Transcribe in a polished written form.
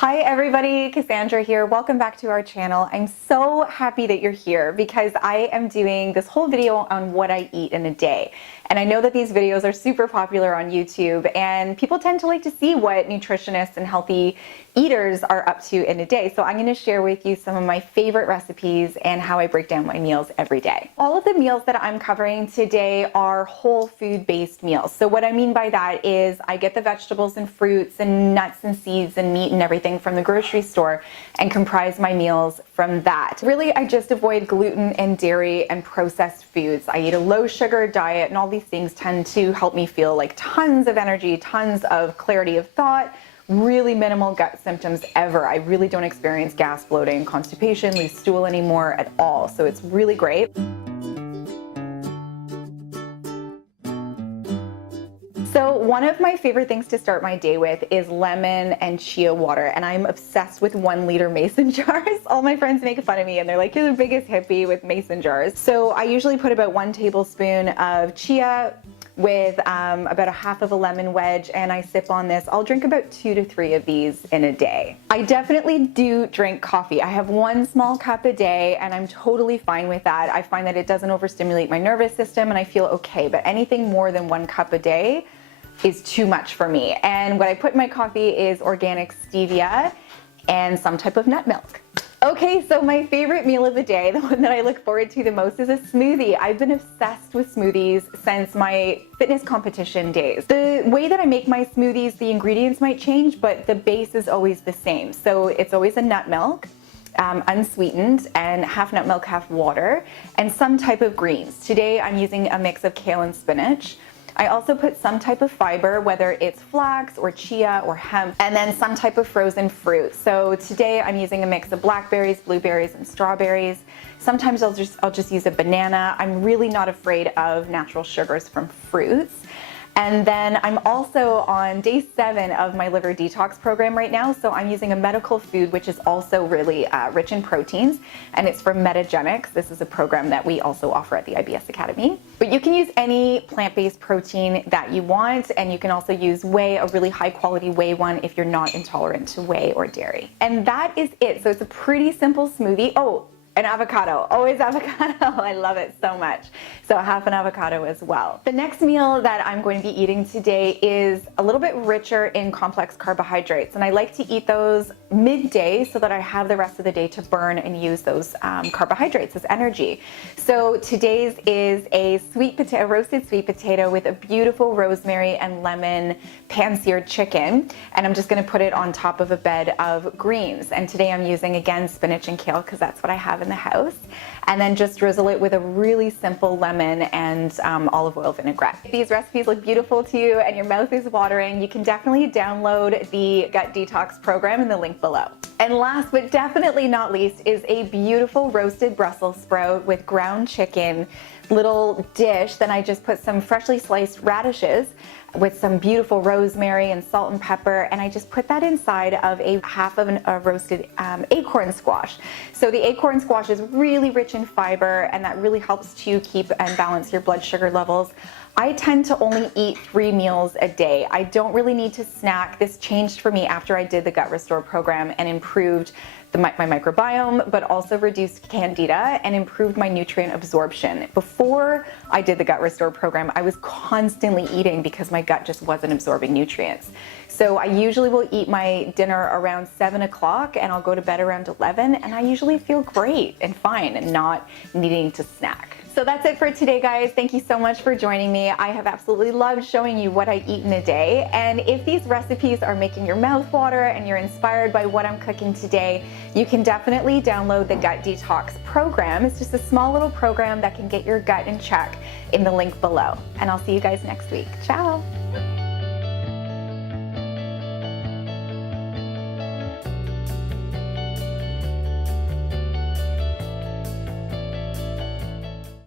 Hi everybody, Cassandra here. Welcome back to our channel. I'm so happy that you're here because I am doing this whole video on what I eat in a day. And I know that these videos are super popular on YouTube and people tend to like to see what nutritionists and healthy eaters are up to in a day. So I'm going to share with you some of my favorite recipes and how I break down my meals every day. All of the meals that I'm covering today are whole food based meals. So what I mean by that is I get the vegetables and fruits and nuts and seeds and meat and everything from the grocery store and comprise my meals from that. Really, I just avoid gluten and dairy and processed foods. I eat a low sugar diet, and all these things tend to help me feel like tons of energy, tons of clarity of thought, really minimal gut symptoms ever. I really don't experience gas, bloating, constipation, loose stool anymore at all. So it's really great. So one of my favorite things to start my day with is lemon and chia water, and I'm obsessed with 1 liter mason jars. All my friends make fun of me and they're like, you're the biggest hippie with mason jars. So I usually put about 1 tablespoon of chia with about 1/2 of a lemon wedge, and I sip on this. I'll drink about 2 to 3 of these in a day. I definitely do drink coffee. I have 1 small cup a day and I'm totally fine with that. I find that it doesn't overstimulate my nervous system and I feel okay, but anything more than 1 cup a day is too much for me. And what I put in my coffee is organic stevia and some type of nut milk. Okay, so my favorite meal of the day, the one that I look forward to the most, is a smoothie. I've been obsessed with smoothies since my fitness competition days. The way that I make my smoothies, the ingredients might change, but the base is always the same. So it's always a nut milk, unsweetened, and half nut milk, half water, and some type of greens. Today I'm using a mix of kale and spinach. I also put some type of fiber, whether it's flax or chia or hemp, and then some type of frozen fruit. So today I'm using a mix of blackberries, blueberries, and strawberries. Sometimes I'll just use a banana. I'm really not afraid of natural sugars from fruits. And then I'm also on day 7 of my liver detox program right now. So I'm using a medical food, which is also really rich in proteins, and it's from Metagenics. This is a program that we also offer at the IBS Academy. But you can use any plant-based protein that you want, and you can also use whey, a really high quality whey one, if you're not intolerant to whey or dairy. And that is it. So it's a pretty simple smoothie. Oh, an avocado, always avocado. I love it so much. So 1/2 an avocado as well. The next meal that I'm going to be eating today is a little bit richer in complex carbohydrates. And I like to eat those midday so that I have the rest of the day to burn and use those carbohydrates as energy. So today's is a roasted sweet potato with a beautiful rosemary and lemon pan-seared chicken. And I'm just gonna put it on top of a bed of greens. And today I'm using, again, spinach and kale because that's what I have in the house, and then just drizzle it with a really simple lemon and olive oil vinaigrette. If these recipes look beautiful to you and your mouth is watering, you can definitely download the gut detox program in the link below. And last but definitely not least is a beautiful roasted Brussels sprout with ground chicken little dish. Then I just put some freshly sliced radishes with some beautiful rosemary and salt and pepper, and I just put that inside of a 1/2 of a roasted acorn squash. So the acorn squash is really rich in fiber, and that really helps to keep and balance your blood sugar levels. I tend to only eat 3 meals a day. I don't really need to snack. This changed for me after I did the Gut Restore program and improved my microbiome, but also reduced candida and improved my nutrient absorption. Before I did the Gut Restore program, I was constantly eating because my gut just wasn't absorbing nutrients. So I usually will eat my dinner around 7 o'clock and I'll go to bed around 11, and I usually feel great and fine and not needing to snack. So that's it for today, guys. Thank you so much for joining me. I have absolutely loved showing you what I eat in a day. And if these recipes are making your mouth water and you're inspired by what I'm cooking today, you can definitely download the Gut Detox program. It's just a small little program that can get your gut in check in the link below. And I'll see you guys next week. Ciao.